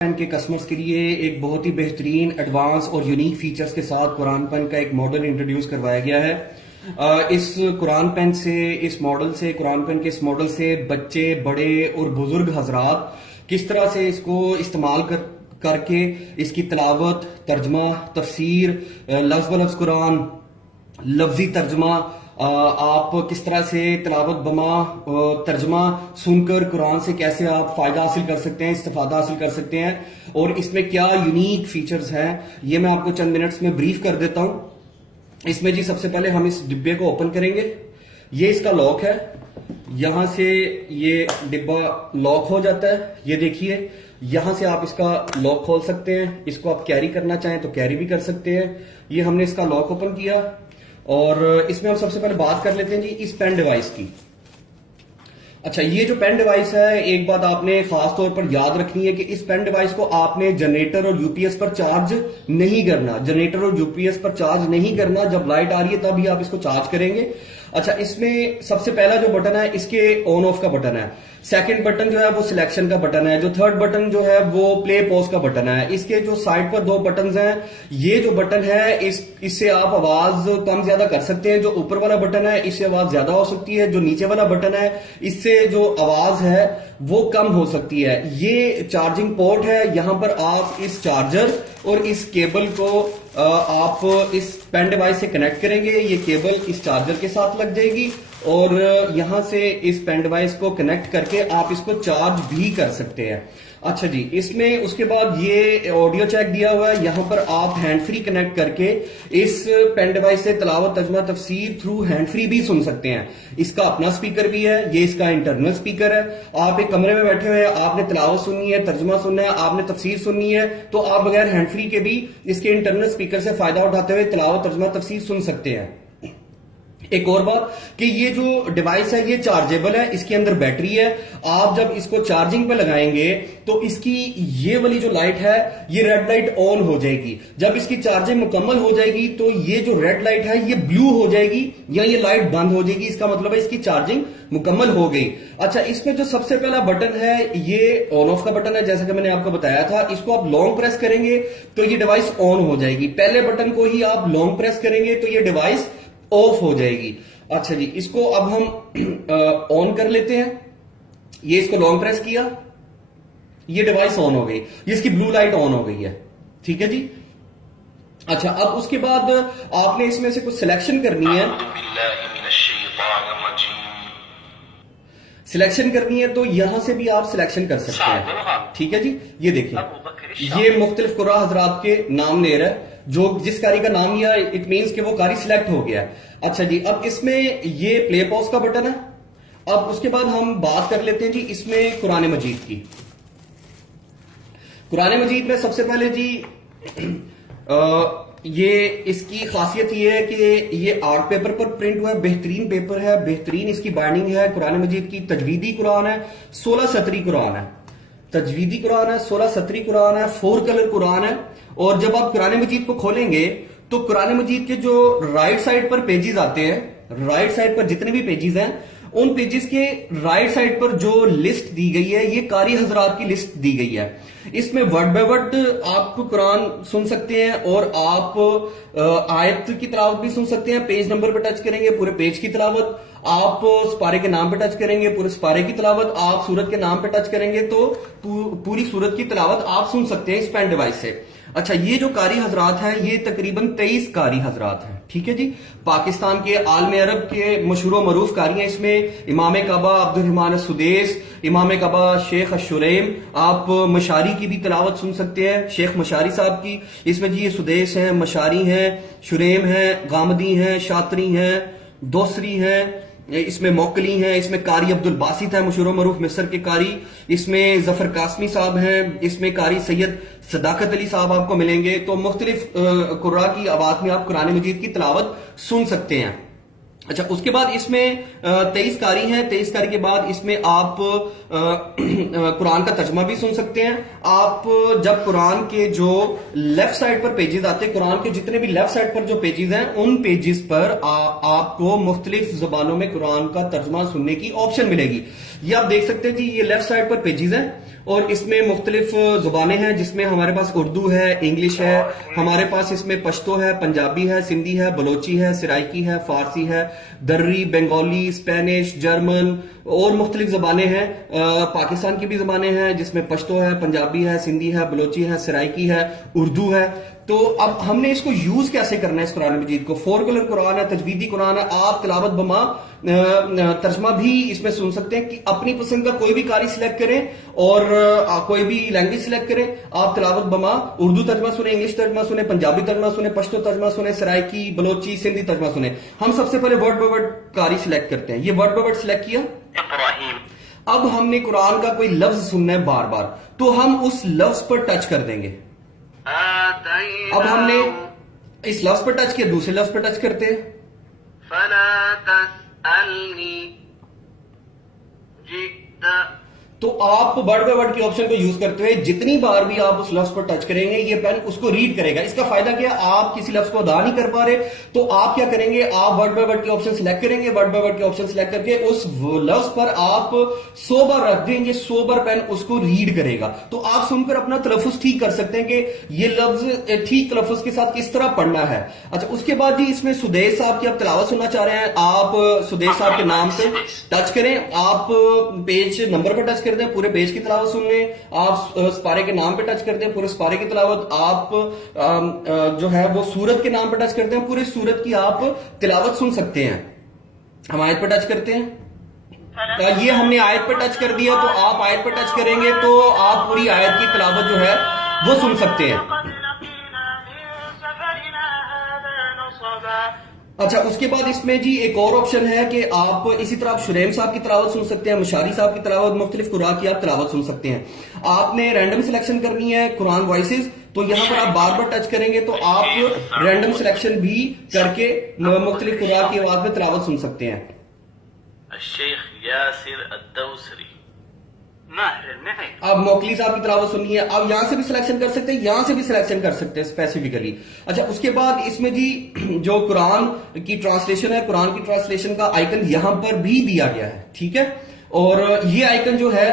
Pain کے customers کے لیے ایک بہت ہی بہترین ایڈوانس اور یونیک فیچرز کے ساتھ قرآن پین کا ایک ماڈل انٹروڈیوس کروایا گیا ہے۔ اس قرآن پین سے قرآن پین کے اس ماڈل سے بچے، بڑے اور بزرگ حضرات کس طرح سے اس کو استعمال کر کے اس کی تلاوت، ترجمہ، تفسیر، لفظ بلفظ قرآن، لفظی ترجمہ، آپ کس طرح سے تلاوت بما ترجمہ سن کر قرآن سے کیسے آپ فائدہ حاصل کر سکتے ہیں، استفادہ حاصل کر سکتے ہیں، اور اس میں کیا یونیک فیچرز ہیں، یہ میں آپ کو چند منٹس میں بریف کر دیتا ہوں۔ اس میں جی سب سے پہلے ہم اس ڈبے کو اوپن کریں گے۔ یہ اس کا لاک ہے، یہاں سے یہ ڈبا لاک ہو جاتا ہے، یہ دیکھیے یہاں سے آپ اس کا لاک کھول سکتے ہیں، اس کو آپ کیری کرنا چاہیں تو کیری بھی کر سکتے ہیں۔ یہ ہم نے اس کا لاک اوپن کیا، اور اس میں ہم سب سے پہلے بات کر لیتے ہیں جی اس پین ڈیوائس کی۔ اچھا، یہ جو پین ڈیوائس ہے، ایک بات آپ نے خاص طور پر یاد رکھنی ہے کہ اس پین ڈیوائس کو آپ نے جنریٹر اور یو پی ایس پر چارج نہیں کرنا، جنریٹر اور یو پی ایس پر چارج نہیں کرنا، جب لائٹ آ رہی ہے تب ہی آپ اس کو چارج کریں گے۔ اچھا، اس میں سب سے پہلا جو بٹن ہے اس کے آن آف کا بٹن ہے، سیکنڈ بٹن جو ہے وہ سلیکشن کا بٹن ہے، جو تھرڈ بٹن جو ہے وہ پلے پوز کا بٹن ہے۔ اس کے جو سائڈ پر دو بٹنز ہیں، یہ جو بٹن ہے اس سے آپ آواز کم زیادہ کر سکتے ہیں۔ جو اوپر والا بٹن ہے اس سے آواز زیادہ ہو سکتی ہے، جو نیچے والا بٹن ہے اس سے جو آواز ہے وہ کم ہو سکتی ہے۔ یہ چارجنگ پورٹ ہے، یہاں پر آپ اس چارجر اور اس کیبل کو آپ اس پین ڈیوائس سے کنیکٹ کریں گے۔ یہ کیبل اس چارجر کے ساتھ لگ جائے گی، اور یہاں سے اس پین ڈیوائس کو کنیکٹ کر کے آپ اس کو چارج بھی کر سکتے ہیں۔ اچھا جی، اس میں اس کے بعد یہ آڈیو چیک دیا ہوا ہے، یہاں پر آپ ہینڈ فری کنیکٹ کر کے اس پین ڈیوائس سے تلاوت، ترجمہ، تفسیر تھرو ہینڈ فری بھی سن سکتے ہیں۔ اس کا اپنا سپیکر بھی ہے، یہ اس کا انٹرنل سپیکر ہے۔ آپ ایک کمرے میں بیٹھے ہوئے ہیں، آپ نے تلاوت سننی ہے، ترجمہ سننا ہے، آپ نے تفسیر سننی ہے، تو آپ بغیر ہینڈ فری کے بھی اس کے انٹرنل سپیکر سے فائدہ اٹھاتے ہوئے تلاوت، ترجمہ، تفسیر سن سکتے ہیں۔ ایک اور بات کہ یہ جو ڈیوائس ہے یہ چارجیبل ہے، اس کے اندر بیٹری ہے۔ آپ جب اس کو چارجنگ پہ لگائیں گے تو اس کی یہ والی جو لائٹ ہے یہ ریڈ لائٹ آن ہو جائے گی۔ جب اس کی چارجنگ مکمل ہو جائے گی تو یہ جو ریڈ لائٹ ہے یہ بلو ہو جائے گی، یا یہ لائٹ بند ہو جائے گی، اس کا مطلب ہے اس کی چارجنگ مکمل ہو گئی۔ اچھا، اس میں جو سب سے پہلا بٹن ہے یہ آن آف کا بٹن ہے، جیسا کہ میں نے آپ کو بتایا تھا۔ اس کو آپ لانگ پریس کریں گے تو یہ ڈیوائس آن ہو جائے گی، پہلے بٹن کو ہی آپ لانگ پریس کریں گے تو یہ ڈیوائس آف ہو جائے گی۔ اچھا جی، اس کو اب ہم آن کر لیتے ہیں۔ یہ اس کو لانگ پریس کیا، یہ ڈیوائس آن ہو گئی، یہ اس کی بلو لائٹ آن ہو گئی ہے، ٹھیک ہے جی۔ اچھا، اب اس کے بعد آپ نے اس میں سے کچھ سلیکشن کرنی ہے، سلیکشن کرنی ہے تو یہاں سے بھی آپ سلیکشن کر سکتے ہیں، ٹھیک ہے جی۔ یہ دیکھیں، یہ مختلف قراء حضرات کے نام لے رہا ہے، جس قاری کا نام لیا اٹ مینس کہ وہ قاری سلیکٹ ہو گیا ہے۔ اچھا جی، اب اس میں یہ پلے پوز کا بٹن ہے۔ اب اس کے بعد ہم بات کر لیتے ہیں جی اس میں قرآن مجید کی۔ قرآن مجید میں سب سے پہلے جی یہ اس کی خاصیت یہ ہے کہ یہ آرٹ پیپر پر پرنٹ ہوا ہے، بہترین پیپر ہے، بہترین اس کی بائنڈنگ ہے۔ قرآن مجید کی تجویدی قرآن ہے، 16 سطری قرآن ہے، تجویدی قرآن ہے، 16 سطری قرآن ہے، 4 کلر قرآن ہے۔ اور جب آپ قرآن مجید کو کھولیں گے تو قرآن مجید کے جو رائٹ سائڈ پر پیجز آتے ہیں، رائٹ سائڈ پر جتنے بھی پیجز ہیں ان پیجز کے رائٹ سائڈ پر جو لسٹ دی گئی ہے یہ قاری حضرات کی لسٹ دی گئی ہے۔ اس میں ورڈ بائی ورڈ آپ قرآن سن سکتے ہیں، اور آپ آیت کی تلاوت بھی سن سکتے ہیں۔ پیج نمبر پہ ٹچ کریں گے، پورے پیج کی تلاوت، آپ سپارے کے نام پہ ٹچ کریں گے، پورے سپارے کی تلاوت، آپ سورت کے نام پہ ٹچ کریں گے تو پوری سورت کی تلاوت آپ سن سکتے ہیں اس پین ڈیوائس سے۔ اچھا، یہ جو قاری حضرات ہیں یہ تقریباً 23 قاری حضرات ہیں، ٹھیک ہے جی۔ پاکستان کے عالم عرب کے مشہور و معروف قاری ہیں۔ اس میں امام کعبہ عبد الرحمن السدیس، امام کعبہ شیخ الشریم، آپ مشاری کی بھی تلاوت سن سکتے ہیں، شیخ مشاری صاحب کی۔ اس میں جی یہ سدیس ہیں، مشاری ہیں، شریم ہیں، غامدی ہیں، شاطری ہیں، دوسری ہیں، اس میں موکلی ہیں، اس میں قاری عبد الباسط ہے مشہور و معروف مصر کے قاری، اس میں ظفر قاسمی صاحب ہیں، اس میں قاری سید صداقت علی صاحب آپ کو ملیں گے۔ تو مختلف قراء کی آواز میں آپ قرآن مجید کی تلاوت سن سکتے ہیں۔ اچھا، اس کے بعد اس میں 23 قاری ہیں، 23 قاری کے بعد اس میں آپ قرآن کا ترجمہ بھی سن سکتے ہیں۔ آپ جب قرآن کے جو لیفٹ سائڈ پر پیجز آتے ہیں، قرآن کے جتنے بھی لیفٹ سائڈ پر جو پیجز ہیں ان پیجز پر آپ کو مختلف زبانوں میں قرآن کا ترجمہ سننے کی آپشن ملے گی۔ یہ آپ دیکھ سکتے ہیں جی، یہ لیفٹ سائڈ پر پیجز ہیں، اور اس میں مختلف زبانیں ہیں، جس میں ہمارے پاس اردو ہے، انگلش ہے، ہمارے پاس اس میں پشتو ہے، پنجابی ہے، سندھی ہے، بلوچی ہے، سرائکی ہے، فارسی ہے، درری، بنگالی، اسپینش، جرمن اور مختلف زبانیں ہیں۔ پاکستان کی بھی زبانیں ہیں جس میں پشتو ہے، پنجابی ہے، سندھی ہے، بلوچی ہے، سرائکی ہے، اردو ہے۔ تو اب ہم نے اس کو یوز کیسے کرنا ہے اس قرآن مجید کو؟ 4 کلر قرآن ہے، تجویدی قرآن ہے، آپ تلاوت بما ترجمہ بھی اس میں سن سکتے ہیں کہ اپنی پسند کا کوئی بھی قاری سلیکٹ کریں اور کوئی بھی لینگویج سلیکٹ کریں، آپ تلاوت بما اردو ترجمہ سنیں، انگلش ترجمہ سنیں، پنجابی ترجمہ سنیں، پشتو ترجمہ سنیں، سرائکی، بلوچی، سندھی ترجمہ سنیں۔ ہم سب سے پہلے ورڈ بائی ورڈ قاری سلیکٹ کرتے ہیں، یہ ورڈ بائی ورڈ سلیکٹ کیا۔ اب ہم نے قرآن کا کوئی لفظ سننا ہے بار بار، تو ہم اس لفظ پر ٹچ کر دیں گے۔ اب ہم نے اس لفظ پر ٹچ کیا، دوسرے لفظ پر ٹچ کرتے ہیں۔ فلا تسألنی جئت، تو آپ ورڈ بائی ورڈ کے آپشن کو یوز کرتے ہوئے جتنی بار بھی آپ اس لفظ پر ٹچ کریں گے یہ پین اس کو ریڈ کرے گا۔ اس کا فائدہ کیا، آپ کسی لفظ کو ادا نہیں کر پا رہے تو آپ کیا کریں گے، آپ ورڈ بائی ورڈ کے آپشن سلیکٹ کریں گے، ورڈ بائی ورڈ کے آپشن سلیکٹ کر کے اس لفظ پر آپ 100 بار رکھ دیں گے، 100 بار پین اس کو ریڈ کرے گا۔ تو آپ سن کر اپنا تلفظ ٹھیک کر سکتے ہیں کہ یہ لفظ ٹھیک تلفظ کے ساتھ کس طرح پڑھنا ہے۔ اچھا، اس کے بعد جی اس میں سدیش صاحب کی آپ تلاوت سننا چاہ رہے ہیں، آپ سدیش صاحب کے نام پہ ٹچ کریں، آپ پیج نمبر پہ ٹچ کر دیں، پورے پیج کی تلاوت سن لیں، آپ سپارے کے نام پہ ٹچ کر دیں، پورے سپارے کی تلاوت، آپ جو ہے وہ سورت کے نام پہ ٹچ کر دیں، پورے سورت کی آپ تلاوت سن سکتے ہیں۔ ہم آیت پہ ٹچ کرتے ہیں، یہ ہم نے آیت پہ ٹچ کر دیا تو آپ آیت پہ ٹچ کریں گے تو آپ پوری آیت کی تلاوت جو ہے وہ سن سکتے ہیں۔ اچھا، اس کے بعد اس میں جی ایک اور آپشن ہے کہ آپ اسی طرح آپ شریم صاحب کی تلاوت سن سکتے ہیں، مشاری صاحب کی تلاوت، مختلف قراء کی آپ تلاوت سن سکتے ہیں۔ آپ نے رینڈم سلیکشن کرنی ہے قرآن وائسز، تو یہاں پر آپ بار بار ٹچ کریں گے تو آپ رینڈم سلیکشن بھی کر کے مختلف قراء کی آواز میں تلاوت سن سکتے ہیں۔ الشیخ یاسر الدوسری، اب موکلی صاحب کی تلاوت سننی ہے، آپ یہاں سے بھی سلیکشن کر سکتے ہیں، یہاں سے بھی سلیکشن کر سکتے ہیں اسپیسیفکلی۔ اچھا، اس کے بعد اس میں جی جو قرآن کی ٹرانسلیشن ہے، قرآن کی ٹرانسلیشن کا آئیکن یہاں پر بھی دیا گیا ہے، ٹھیک ہے۔ اور یہ آئیکن جو ہے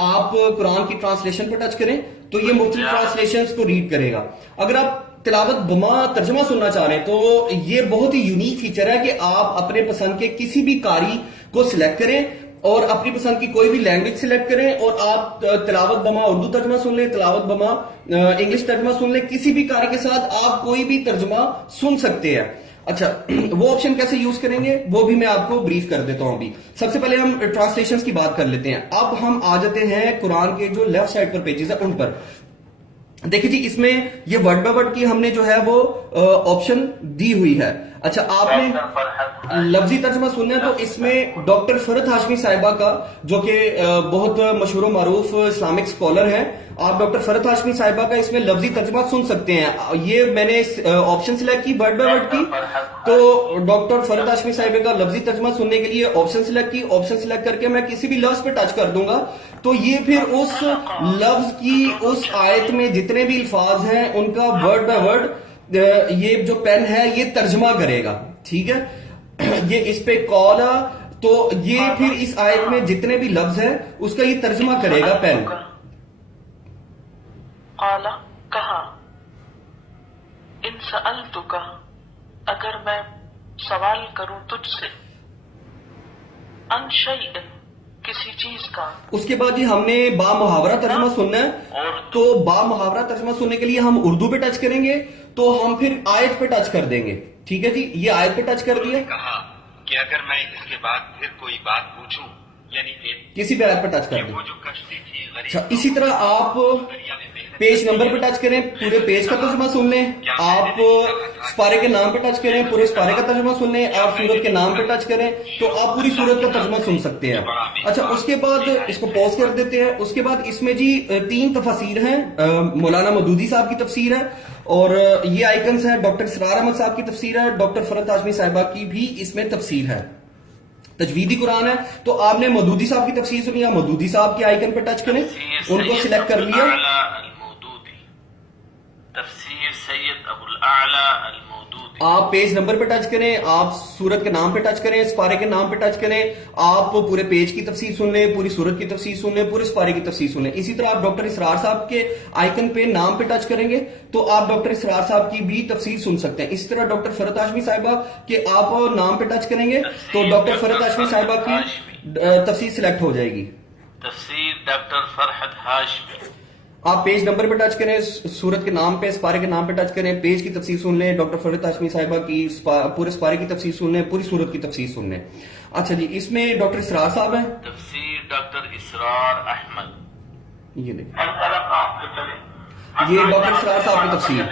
آپ قرآن کی ٹرانسلیشن پر ٹچ کریں تو یہ مختلف ٹرانسلیشنز کو ریڈ کرے گا۔ اگر آپ تلاوت بما ترجمہ سننا چاہ رہے ہیں تو یہ بہت ہی یونیک فیچر ہے کہ آپ اپنے پسند کے کسی بھی قاری کو سلیکٹ کریں اور اپنی پسند کی کوئی بھی لینگویج سلیکٹ کریں اور آپ تلاوت بما اردو ترجمہ سن لیں، تلاوت بما انگلش ترجمہ سن لیں، کسی بھی قاری کے ساتھ آپ کوئی بھی ترجمہ سن سکتے ہیں۔ اچھا، وہ آپشن کیسے یوز کریں گے وہ بھی میں آپ کو بریف کر دیتا ہوں۔ ابھی سب سے پہلے ہم ٹرانسلیشنز کی بات کر لیتے ہیں۔ اب ہم آ جاتے ہیں قرآن کے جو لیفٹ سائڈ پر پیجز ہیں ان پر۔ دیکھیں جی، اس میں یہ ورڈ بائی ورڈ کی ہم نے جو ہے وہ آپشن دی ہوئی ہے۔ اچھا، آپ نے لفظی ترجمہ سننا ہے تو اس میں ڈاکٹر فرحت ہاشمی صاحبہ کا، جو کہ بہت مشہور و معروف اسلامک اسکالر ہیں، آپ ڈاکٹر فرحت ہاشمی صاحبہ کا اس میں لفظی ترجمہ سن سکتے ہیں۔ یہ میں نے آپشن سلیکٹ کی ورڈ بائی ورڈ کی، تو ڈاکٹر فرحت ہاشمی صاحبہ کا لفظی ترجمہ سننے کے لیے آپشن سلیکٹ کی، آپشن سلیکٹ کر کے میں کسی بھی لفظ پہ ٹچ کر دوں گا تو یہ پھر اس لفظ کی اس آیت میں جتنے بھی الفاظ ہیں ان کا ورڈ بائی ورڈ یہ جو پین ہے یہ ترجمہ کرے گا، ٹھیک ہے۔ یہ اس پہ قولا، تو یہ پھر اس آیت میں جتنے بھی لفظ ہیں اس کا یہ ترجمہ کرے گا پین۔ قال، کہا، ان سألتک، اگر میں سوال کروں تجھ سے، ان شیء، کسی چیز کا۔ اس کے بعد جی ہم نے با محاورہ ترجمہ سننا ہے، تو با محاورہ ترجمہ سننے کے لیے ہم اردو پہ ٹچ کریں گے تو ہم پھر آیت پہ ٹچ کر دیں گے، ٹھیک ہے جی۔ یہ آیت پہ ٹچ کر دیا، کہا کہ اگر میں اس کے بعد پھر کوئی بات پوچھوں، یعنی کسی بھی آیت پہ ٹچ کر دیں۔ وہ جو کشتی تھی اچھا، اسی طرح آپ پیج نمبر پہ ٹچ کریں، پورے پیج کا ترجمہ سن لیں، آپ سپارے کے نام پہ ٹچ کریں، پورے سپارے کا ترجمہ سن لیں، آپ سورت کے نام پہ ٹچ کریں تو آپ پوری سورت کا ترجمہ سن سکتے ہیں۔ اچھا، اس کے بعد اس کو پوز کر دیتے ہیں۔ اس کے بعد اس میں جی 3 تفاسیر ہیں، مولانا مودودی صاحب کی تفسیر ہے اور یہ آئیکنز ہیں، ڈاکٹر اسرار احمد صاحب کی تفسیر ہے، ڈاکٹر فرحت ہاشمی صاحبہ کی بھی اس میں تفسیر ہے۔ تجویدی قرآن ہے تو آپ نے مودودی صاحب کی تفسیر سنی، آپ مودودی صاحب کے آئیکن پہ ٹچ کریں، ان کو سلیکٹ کر لیا۔ تفسیر سید ابو الاعلی المودودی۔ موجود آپ پیج نمبر پہ ٹچ کریں, آپ سورت کے نام پہ ٹچ کریں, اس پارے کے نام پہ ٹچ کریں, آپ پورے پیج کی تفسیر سن لیں, پوری سورت کی تفسیر سن لیں, پورے اس پارے کی تفسیر سن لیں. اسی طرح آپ ڈاکٹر اسرار صاحب کے آئیکن پہ نام پہ ٹچ کریں گے تو آپ ڈاکٹر اسرار صاحب کی بھی تفسیر سن سکتے ہیں. اسی طرح ڈاکٹر فرحت ہاشمی صاحبہ کے آپ نام پہ ٹچ کریں گے تو ڈاکٹر فرحت ہاشمی صاحبہ کی تفسیر سلیکٹ ہو جائے گی. تفسیر ڈاکٹر فرحت ہاشمی. آپ پیج نمبر پہ ٹچ کریں, سورت کے نام پہ, اس پارے کے نام پہ ٹچ کریں, پیج کی تفسیر سن لیں, ڈاکٹر فرحت ہاشمی صاحبہ کی پورے اس پارے کی تفسیر سن لیں, پوری سورت کی تفسیر سن لیں. اچھا جی, اس میں ڈاکٹر اسرار صاحب ہیں, تفسیر ڈاکٹر اسرار احمد. یہ دیکھیں, یہ ڈاکٹر اسرار صاحب کی تفسیر,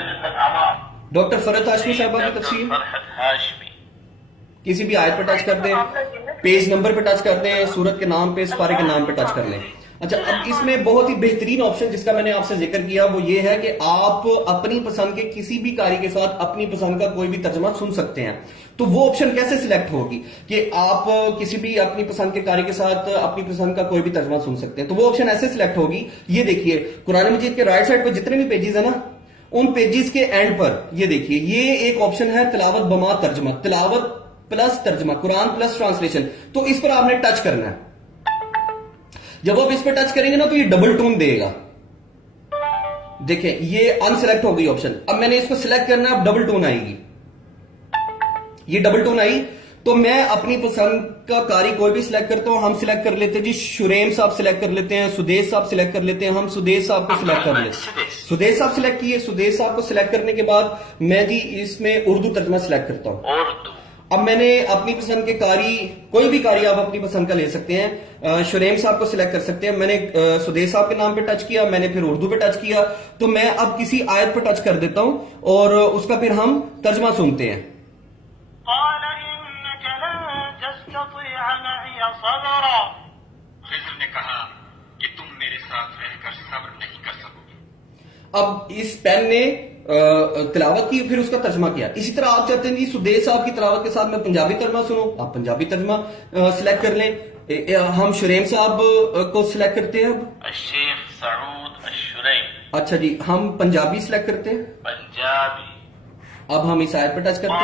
ڈاکٹر فرحت ہاشمی صاحبہ کی تفسیر. فرحت ہاشمی. کسی بھی آیت پہ ٹچ کر دیں, پیج نمبر پہ ٹچ کر دیں, سورت کے نام پہ, اس پارے کے نام پہ ٹچ کر لیں. اچھا, اب اس میں بہت ہی بہترین آپشن جس کا میں نے آپ سے ذکر کیا وہ یہ ہے کہ آپ اپنی پسند کے کسی بھی قاری کے ساتھ اپنی پسند کا کوئی بھی ترجمہ سن سکتے ہیں. تو وہ آپشن کیسے سلیکٹ ہوگی کہ آپ کسی بھی اپنی پسند کے قاری کے ساتھ اپنی پسند کا کوئی بھی ترجمہ سن سکتے ہیں. تو وہ آپشن ایسے سلیکٹ ہوگی, یہ دیکھیے قرآن مجید کے رائٹ سائڈ پہ جتنے بھی پیجز ہیں نا, ان پیجز کے اینڈ پر یہ دیکھیے, یہ ایک آپشن ہے تلاوت بما ترجمہ, تلاوت پلس ترجمہ, قرآن پلس ٹرانسلیشن. تو اس پر آپ نے ٹچ کرنا ہے. جب آپ اس پہ ٹچ کریں گے نا تو یہ ڈبل ٹون دے گا. دیکھیں یہ ان سلیکٹ ہو گئی آپشن. اب میں نے اس کو سلیکٹ کرنا ہے, اب ڈبل ٹون آئے گی, یہ ڈبل ٹون آئی. تو میں اپنی پسند کا قاری کوئی بھی سلیکٹ کرتا ہوں. ہم سلیکٹ کر لیتے ہیں جی شریم صاحب سلیکٹ کر لیتے ہیں, سدیش صاحب سلیکٹ کر لیتے ہیں. ہم سدیش صاحب کو سلیکٹ کر لیتے ہیں, سدیش صاحب سلیکٹ کیے. سدیش صاحب کو سلیکٹ کرنے کے بعد میں جی اس میں اردو ترجمہ سلیکٹ کرتا ہوں. اردو. اب میں نے اپنی پسند کے قاری, کوئی بھی قاری آپ اپنی پسند کا لے سکتے ہیں, شریم صاحب کو سلیکٹ کر سکتے ہیں. میں نے سدیش صاحب کے نام پہ ٹچ کیا, میں نے پھر اردو پہ ٹچ کیا. تو میں اب کسی آیت پہ ٹچ کر دیتا ہوں اور اس کا پھر ہم ترجمہ سنتے ہیں. خضر نے کہا کہ تم میرے ساتھ رہ کر صبر نہیں کر سکو گے. اب اس پین نے تلاوت کی, پھر اس کا ترجمہ کیا. اسی طرح آپ چاہتے ہیں جی سدیش صاحب کی تلاوت کے ساتھ میں پنجابی ترجمہ سنوں, آپ پنجابی ترجمہ سلیکٹ کر لیں. ہم شریم صاحب کو سلیکٹ کرتے ہیں. اب الشیخ سعود الشریم. اچھا جی, ہم پنجابی سلیکٹ کرتے ہیں. پنجابی. اب ہم اس آیت پہ ٹچ کرتے ہیں.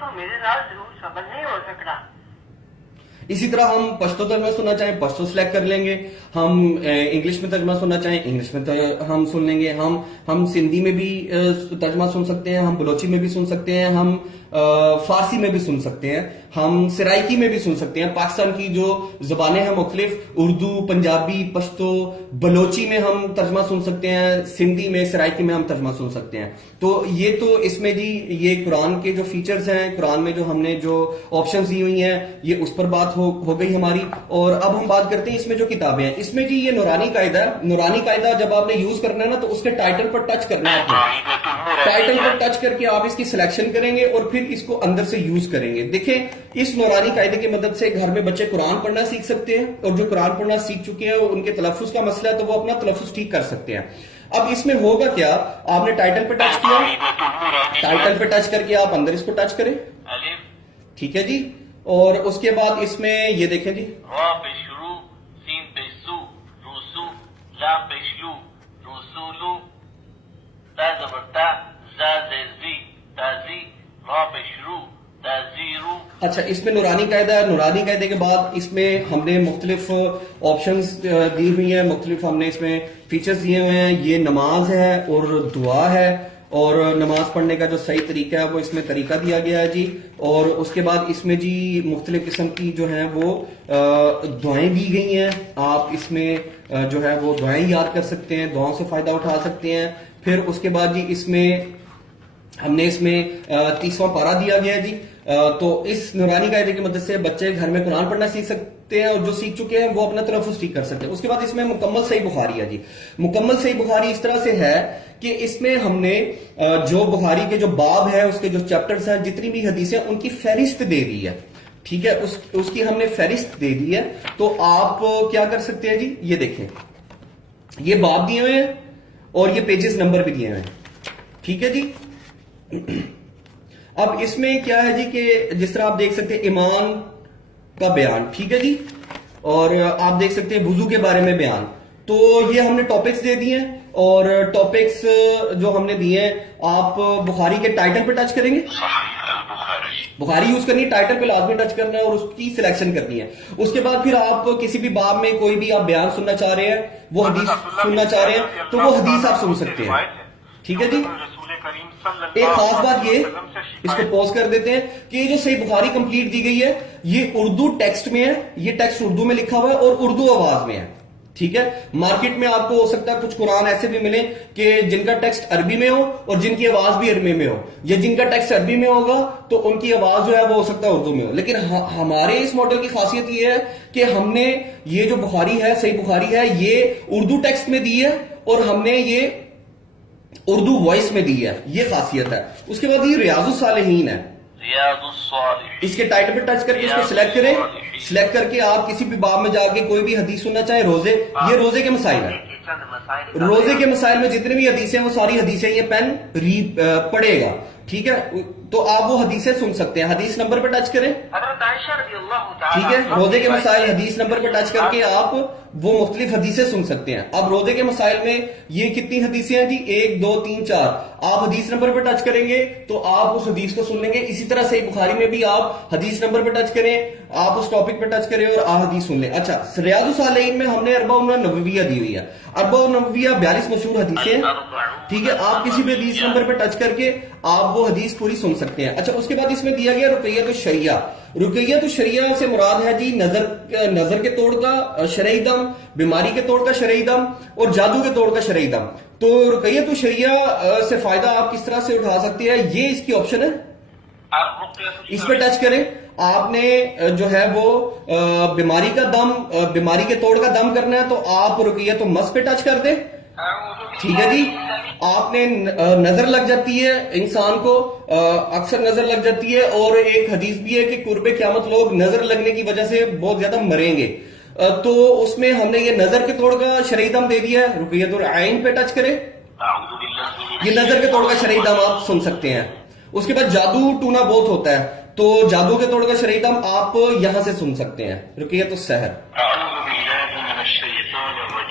تو میرے ساتھ ضرور صبر نہیں ہو سکتا. اسی طرح ہم پشتو ترجمہ سننا چاہیں پشتو سلیکٹ کر لیں گے. ہم انگلش میں ترجمہ سننا چاہیں انگلش میں ہم سن لیں گے. ہم سندھی میں بھی ترجمہ سن سکتے ہیں, ہم بلوچی میں بھی سن سکتے ہیں, ہم فارسی میں بھی سن سکتے ہیں, ہم سرائکی میں بھی سن سکتے ہیں. پاکستان کی جو زبانیں ہیں مختلف, اردو, پنجابی, پشتو, بلوچی میں ہم ترجمہ سن سکتے ہیں, سندھی میں, سرائکی میں ہم ترجمہ سن سکتے ہیں. تو یہ تو اس میں جی یہ قرآن کے جو فیچرز ہیں, قرآن میں جو ہم نے جو آپشنز دی ہوئی ہیں, یہ اس پر بات ہو گئی ہماری. اور اب ہم بات کرتے ہیں اس میں جو کتابیں ہیں. اس میں جی یہ نورانی قاعدہ ہے. نورانی قاعدہ جب آپ نے یوز کرنا ہے نا تو اس کے ٹائٹل پر ٹچ کرنا ہے. آپ ٹائٹل پر ٹچ کر کے آپ اس کی سلیکشن کریں گے اور پھر اس کو اندر سے یوز کریں گے. دیکھیں اس نورانی قاعدے کی مدد سے گھر میں بچے قرآن پڑھنا سیکھ سکتے ہیں, اور جو قرآن پڑھنا سیکھ چکے ہیں ان کے تلفظ کا مسئلہ ہے تو وہ اپنا تلفظ ٹھیک کر سکتے ہیں. اب اس میں ہوگا کیا, آپ نے ٹائٹل پہ ٹچ کیا, ٹائٹل پہ ٹچ کر کے آپ اندر اس کو ٹچ کریں. ٹھیک ہے جی. اور اس کے بعد اس میں یہ دیکھیں جی, را پہ شروع, سین پہ سو, روسو, لام پہ شلو, روسولو, تا زبرتا, زا زی, تازی, را پہ شروع, تازیرو. اچھا اس میں نورانی قاعدہ ہے. نورانی قاعدے کے بعد اس میں ہم نے مختلف آپشنز دی ہوئی ہیں, مختلف ہم نے اس میں فیچرز دیے ہوئے ہیں. یہ نماز ہے اور دعا ہے, اور نماز پڑھنے کا جو صحیح طریقہ ہے وہ اس میں طریقہ دیا گیا ہے جی. اور اس کے بعد اس میں جی مختلف قسم کی جو ہیں وہ دعائیں دی گئی ہیں. آپ اس میں جو ہے وہ دعائیں یاد کر سکتے ہیں, دعاؤں سے فائدہ اٹھا سکتے ہیں. پھر اس کے بعد جی اس میں ہم نے اس میں 30واں پارہ دیا گیا ہے جی. تو اس نورانی قاعدے کی مدد سے بچے گھر میں قرآن پڑھنا سیکھ سکتے ہیں, اور جو سیکھ چکے ہیں وہ اپنا تلفظ ٹھیک کر سکتے ہیں. اس کے بعد اس میں مکمل صحیح بخاری ہے جی. مکمل صحیح بخاری اس طرح سے ہے کہ اس میں ہم نے جو بخاری کے جو باب ہے, اس کے جو چیپٹرز ہیں, جتنی بھی حدیثیں ان کی فہرست دے دی ہے. ٹھیک ہے, اس کی ہم نے فہرست دے دی ہے. تو آپ کیا کر سکتے ہیں جی, یہ دیکھیں یہ باب دیے ہوئے ہیں اور یہ پیجز نمبر بھی دیے ہوئے ہیں. ٹھیک ہے جی. اب اس میں کیا ہے جی کہ جس طرح آپ دیکھ سکتے ہیں ایمان کا بیان, ٹھیک ہے جی, اور آپ دیکھ سکتے ہیں وضو کے بارے میں بیان. تو یہ ہم نے ٹاپکس دے دیے ہیں، اور ٹاپکس جو ہم نے دیے ہیں آپ بخاری کے ٹائٹل پہ ٹچ کریں گے. بخاری یوز کرنی ہے، ٹائٹل پہ لازمی ٹچ کرنا ہے اور اس کی سلیکشن کرنی ہے. اس کے بعد پھر آپ کسی بھی باب میں کوئی بھی آپ بیان سننا چاہ رہے ہیں، وہ حدیث سننا چاہ رہے ہیں تو وہ حدیث آپ سن سکتے ہیں. ٹھیک ہے جی. ایک خاص بات یہ، اس کو پوز کر دیتے ہیں کہ یہ جو صحیح بخاری کمپلیٹ دی گئی ہے یہ اردو ٹیکسٹ میں ہے، یہ ٹیکسٹ اردو میں لکھا ہوا ہے اور اردو آواز میں ہے. ٹھیک ہے. مارکیٹ میں آپ کو ہو سکتا ہے کچھ قرآن ایسے بھی ملیں کہ جن کا ٹیکسٹ عربی میں ہو اور جن کی آواز بھی عربی میں ہو، یا جن کا ٹیکسٹ عربی میں ہوگا تو ان کی آواز جو ہے وہ ہو سکتا ہے اردو میں ہو. لیکن ہمارے اس ماڈل کی خاصیت یہ ہے کہ ہم نے یہ جو بخاری ہے، صحیح بخاری ہے، یہ اردو ٹیکسٹ میں دی ہے اور ہم نے یہ اردو وائس میں دی ہے. یہ خاصیت ہے. اس کے بعد یہ ریاض الصالحین ہے. ریاض الصالحین، اس کے ٹائٹل پہ ٹچ کر کے اس کو سلیکٹ کریں. سلیکٹ کر کے آپ کسی بھی باب میں جا کے کوئی بھی حدیث سننا چاہیں. روزے، یہ روزے کے مسائل ہیں. چند مسائل روزے کے مسائل میں جتنے بھی حدیثیں ہیں وہ ساری حدیثیں یہ پین پڑھے گا. ٹھیک ہے. تو آپ وہ حدیثیں سن سکتے ہیں. حدیث نمبر پہ ٹچ کریں. حضرت عائشہ رضی اللہ تعالی ٹھیک ہے. روزے کے مسائل حدیث نمبر پہ ٹچ کر کے آپ وہ مختلف حدیثیں سن سکتے ہیں. اب روزے کے مسائل میں یہ کتنی حدیثیں ہیں جی؟ 1 2 3 4. آپ حدیث نمبر پہ ٹچ کریں گے تو آپ اس حدیث کو سن لیں گے. اسی طرح سے بخاری میں بھی آپ حدیث نمبر پہ ٹچ کریں، آپ اس ٹاپک پہ ٹچ کریں اور حدیث سن لیں. اچھا، ریاض الصالحین میں ہم نے 40 نوویہ دی ہوئی ہے. 40 نوویہ 42 مشہور حدیثیں. ٹھیک ہے. آپ کسی بھی حدیث نمبر پہ ٹچ کر کے آپ وہ حدیث پوری سن سکتے ہیں. اچھا، اس کے بعد اس میں دیا گیا رقیۃ الشریعہ. رقیۃ الشریعہ سے مراد ہے جی نظر کے توڑ کا شرعی دم، بیماری کے توڑ کا شرعی دم اور جادو کے توڑ کا شرعی دم. تو رقیۃ الشریعہ سے فائدہ آپ کس طرح سے اٹھا سکتے ہیں، یہ اس کی آپشن ہے. اس پہ ٹچ کریں. آپ نے جو ہے وہ بیماری کا دم، بیماری کے توڑ کا دم کرنا ہے تو آپ رقیۃ المس پہ ٹچ کر دیں. ٹھیک ہے جی. آپ نے نظر لگ جاتی ہے انسان کو، اکثر نظر لگ جاتی ہے، اور ایک حدیث بھی ہے کہ قرب قیامت لوگ نظر لگنے کی وجہ سے بہت زیادہ مریں گے. تو اس میں ہم نے یہ نظر کے توڑ کا شرعی دم دے دیا ہے. رقیۃ العین پہ ٹچ کریں. یہ نظر کے توڑ کا شرعی دم آپ سن سکتے ہیں. اس کے بعد جادو ٹونا بہت ہوتا ہے تو جادو کے توڑ کا شرعی دم آپ یہاں سے سن سکتے ہیں. رقیۃ السحر.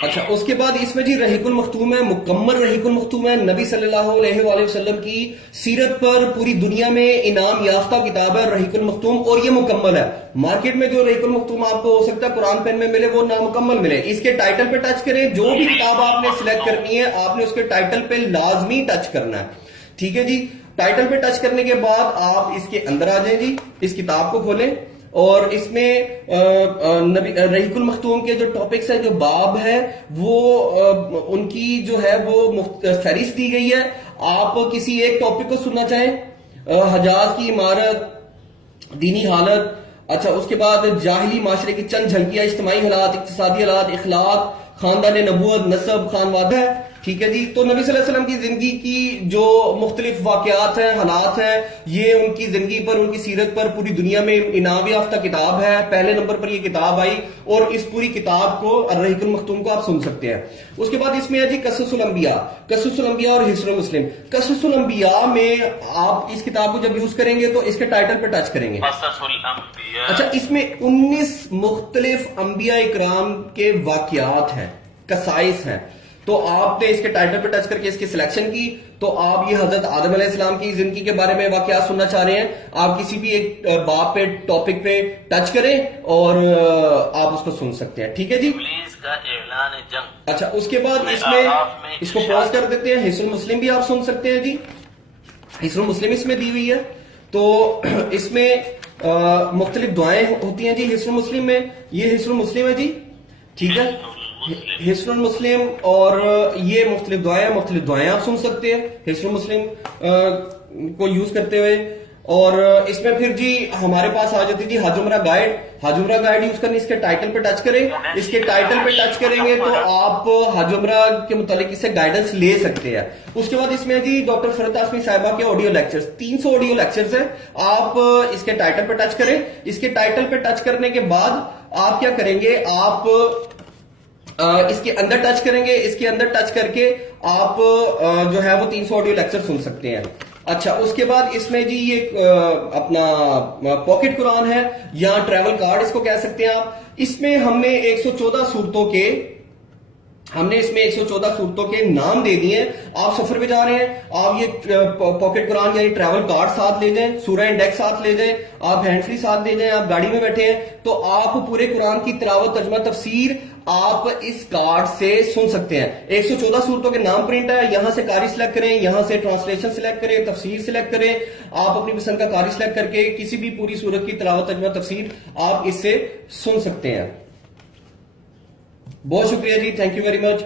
اچھا، اس کے بعد اس میں جی رحیق المختوم ہے. مکمل رحیق المختوم ہے. نبی صلی اللہ علیہ وآلہ وسلم کی سیرت پر پوری دنیا میں انعام یافتہ کتاب ہے رحیق المختوم، اور یہ مکمل ہے. مارکیٹ میں جو رحیق المختوم آپ کو ہو سکتا ہے قرآن پین میں ملے، وہ نامکمل ملے. اس کے ٹائٹل پہ ٹچ کریں. جو بھی کتاب آپ نے سلیکٹ کرنی ہے آپ نے اس کے ٹائٹل پہ لازمی ٹچ کرنا ہے. ٹھیک ہے جی. ٹائٹل پہ ٹچ کرنے کے بعد آپ اس کے اندر آ جائیں جی. اس کتاب کو کھولیں اور اس میں رحیق المختوم کے جو ٹاپکس ہیں، جو باب ہے، وہ ان کی جو ہے وہ فہرست دی گئی ہے. آپ کسی ایک ٹاپک کو سننا چاہیں، حجاز کی عمارت، دینی حالت. اچھا، اس کے بعد جاہلی معاشرے کی چند جھلکیاں، اجتماعی حالات، اقتصادی حالات، اخلاق، خاندان نبوت، نسب، خانواد ہے. ٹھیک ہے جی. تو نبی صلی اللہ علیہ وسلم کی زندگی کی جو مختلف واقعات ہیں، حالات ہیں، یہ ان کی زندگی پر، ان کی سیرت پر پوری دنیا میں انعام یافتہ کتاب ہے. پہلے نمبر پر یہ کتاب آئی اور اس پوری کتاب کو الرحیق المختوم کو آپ سن سکتے ہیں. اس کے بعد اس میں ہے جی قصص الانبیاء. قصص الانبیاء اور حصن مسلم. قصص الانبیاء میں آپ اس کتاب کو جب یوز کریں گے تو اس کے ٹائٹل پہ ٹچ کریں گے. قصص الانبیاء. اچھا، اس میں 19 مختلف انبیاء اکرام کے واقعات ہیں، قصائص ہیں. تو آپ نے اس کے ٹائٹل پہ ٹچ کر کے اس کی سلیکشن کی تو آپ یہ حضرت آدم علیہ السلام کی زندگی کے بارے میں واقعات سننا چاہ رہے ہیں. آپ کسی بھی ایک باب پہ، ٹاپک پہ ٹچ کریں اور آپ اس کو سن سکتے ہیں. ٹھیک ہے جی. ابلیس کا اعلان جنگ. اچھا، اس کے بعد اس میں اس کو پاز کر دیتے ہیں. حصن مسلم بھی آپ سن سکتے ہیں جی. حصن مسلم اس میں دی ہوئی ہے. تو اس میں مختلف دعائیں ہوتی ہیں جی حصن مسلم میں. یہ حصن مسلم ہے جی. ٹھیک ہے. حصن المسلم اور یہ مختلف دعائیں آپ سن سکتے ہیں حصن المسلم کو یوز کرتے ہوئے. اور اس میں پھر جی ہمارے پاس آ جاتی جی حج عمرہ گائیڈ. حج عمرہ گائیڈ یوز کرنی. اس کے ٹائٹل پہ ٹچ کریں. اس کے ٹائٹل پہ ٹچ کریں گے تو آپ حج عمرہ کے متعلق اس سے گائیڈنس لے سکتے ہیں. اس کے بعد اس میں جی ڈاکٹر فرحت ہاشمی صاحبہ کے آڈیو لیکچرز، 300 آڈیو لیکچرز ہیں. آپ اس کے ٹائٹل پہ ٹچ کریں. اس کے ٹائٹل پہ ٹچ کرنے کے بعد آپ کیا کریں گے، آپ اس کے اندر ٹچ کریں گے. اس کے اندر ٹچ کر کے آپ جو ہے وہ 300 آڈیو لیکچر سن سکتے ہیں. اچھا، اس کے بعد اس میں جی یہ اپنا پاکٹ قرآن ہے یا ٹریول کارڈ اس کو کہہ سکتے ہیں آپ. اس میں ہم نے 114 صورتوں کے ہم نے اس میں 114 صورتوں کے نام دے دیے ہیں. آپ سفر پہ جا رہے ہیں, آپ یہ پاکٹ قرآن یعنی ٹریول کارڈ ساتھ لے جائیں, سورہ انڈیکس ساتھ لے جائیں, آپ ہینڈ فری ساتھ لے جائیں, آپ گاڑی میں بیٹھے ہیں, تو آپ پورے قرآن کی تلاوت, ترجمہ, تفسیر آپ اس کارڈ سے سن سکتے ہیں. 114 صورتوں کے نام پرنٹ ہے, یہاں سے قاری سلیکٹ کریں, یہاں سے ٹرانسلیشن سلیکٹ کریں, تفسیر سلیکٹ کریں, آپ اپنی پسند کا قاری سلیکٹ کر کے کسی بھی پوری صورت کی تلاوت, ترجمہ, تفسیر آپ اس سے سن سکتے ہیں. بہت شکریہ جی, تھینک یو ویری مچ.